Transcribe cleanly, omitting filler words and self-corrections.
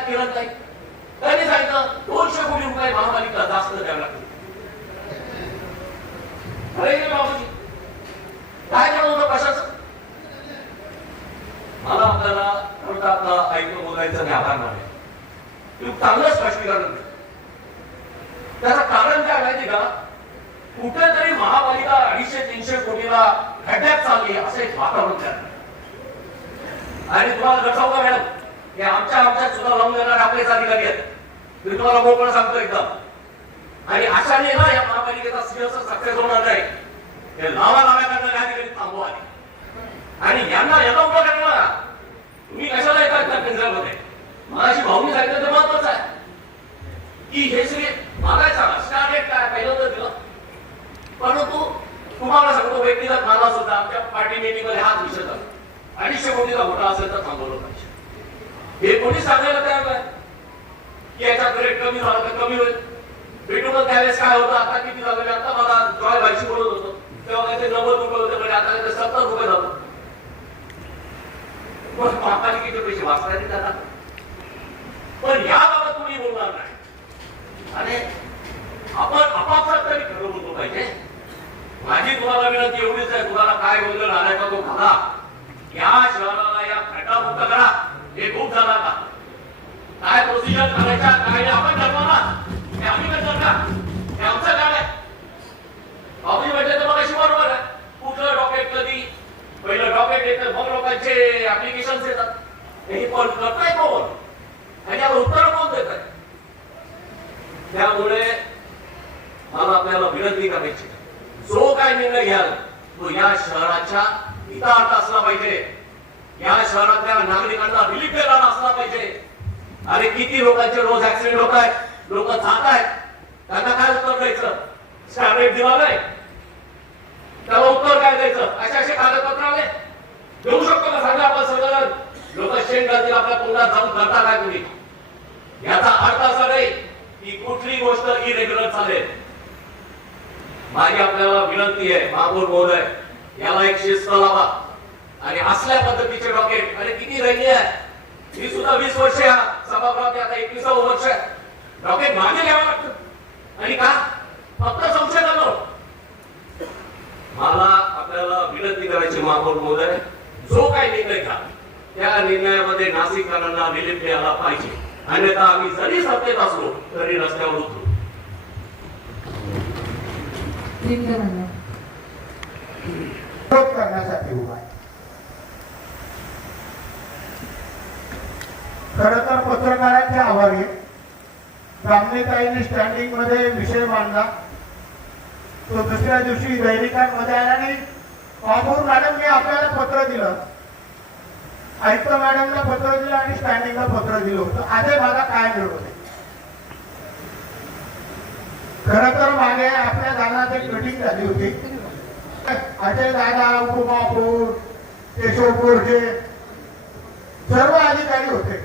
आहेत किरणताई, त्यांनी सांगितलं 200 कोटी रुपये महापालिका जास्त द्यावे लागतील. अरे बाबूजी काय करत होतं प्रशासन? मला आपल्याला आपलं ऐकून बोलायचं मी आभार मानेन. तुम्ही चांगलं स्पष्टीकरण दिलं. त्याचं कारण काय माहिती का? कुठेतरी महापालिका 250-300 कोटीला खड्ड्यात चालली असं एक वातावरण तयार झालं. आणि तुम्हाला लक्षात का मॅडम की आमच्या सुद्धा लावून देणार आपलेच अधिकारी आहेत. मी तुम्हाला मोकळं सांगतो एकदम. आणि अशाने ना या महापालिकेचा सक्सेस होणार नाही. हे लावा करणारे अधिकारी थांबवा आणि यांना उभं करणार. तुम्ही कशाला येतात केंद्रामध्ये? माझी भावनी सांगितलं ते महत्वाचं आहे की हे सगळे मागायचा स्टार रेट काय पहिलं तर दिलं. परंतु तुम्हाला सांगतो व्यक्तिगत मला सुद्धा आमच्या पार्टी मीटिंग मध्ये हाच विषय झाला. 250 कोटीचा घोटाळा असेल तर थांबवलं पाहिजे. हे कोणी सांगायला तयार नाही की याच्यात रेट कमी झाला तर कमी होईल. पेट्रोल त्यावेळेस काय होतं, आता किती झालं? आता मला जॉय भाईशी बोलत होतो तेव्हा ते 90 रुपये होते, म्हणजे आता ते 70 रुपये झालं. महापालिकेचे पैसे वाचण्याचे त्याला. पण याबाबत तुम्ही बोलणार नाही. आणि आपण आपापसात तरी ठरवून होतो पाहिजे. माझी तुम्हाला विनंती एवढीच आहे, तुम्हाला काय गोंधळ घालायचा तो घाला. या शहराला या खड्डामुक्त करा. हे खूप झाला का? काय प्रोसिजर करायच्या काय आपण ठरवणार? हे आम्ही करणार का? हे आमचं काम आहे. आम्ही म्हटलं तर मग अशी बरोबर आहे. कुठलं डॉक्युमेंट कधी पहिलं डॉक्युमेंट येतं मग लोकांचे ऍप्लिकेशन येतात. हे पण करताय कोण आणि यावर उत्तर कोण देत आहे? त्यामुळे मला आपल्याला विनंती करायची, जो काय निर्णय घ्याल तो या शहराच्या हितार्थ असला पाहिजे. या शहरातल्या नागरिकांना रिलीफ देणारा असला पाहिजे. अरे किती लोकांचे रोज ऍक्सिडेंट होत आहेत, लोक जात आहेत, त्यांना काय उत्तर द्यायचं? स्टार रेट दिला नाही त्याला उत्तर काय द्यायचं? असे कागदपत्र आले देऊ शकतो का? सांगा आपण सगळं. लोक शेण घालतील आपल्या तोंडात जाऊन करता काय तुम्ही? याचा अर्थ असा नाही की कुठली गोष्ट इरेग्युलर चालेल. माझी आपल्याला विनंती आहे महापौर महोदय, याला एक शिस्त लावा. आणि असल्या पद्धतीचे डॉक्युमेंट अरे किती राहिली आहे. मी सुद्धा 20 वर्ष या सभागृहात, आता 21वं वर्ष आहे. डॉक्युमेंट मागे घ्यावं लागतं. आणि का? फक्त संशोधनावर. मला आपल्याला विनंती करायची महापौर महोदय, जो काही निर्णय घ्या त्या निर्णयामध्ये नाशिककरांना रिलीफ द्यायला पाहिजे. अन्यथा आम्ही जरी सत्तेत असलो तरी रस्त्यावर उतरू. करण्यासाठी उभा आहे. खर तर पत्रकारांचे आभारी आहे. ब्राह्मणीताईंनी स्टँडिंग मध्ये विषय मांडला, तो दुसऱ्या दिवशी दैनिकांमध्ये आला. आणि महापौर मॅडमने आपल्याला पत्र दिलं, आयुक्त मॅडमला पत्र दिलं आणि स्टँडिंगला पत्र दिलं होतं. आजही मला काय मिळवले. खर तर मागे आपल्या दानात एक मीटिंग झाली होती. अजय दादा, उपमहापौर, केशव कोरजे सर्व अधिकारी होते.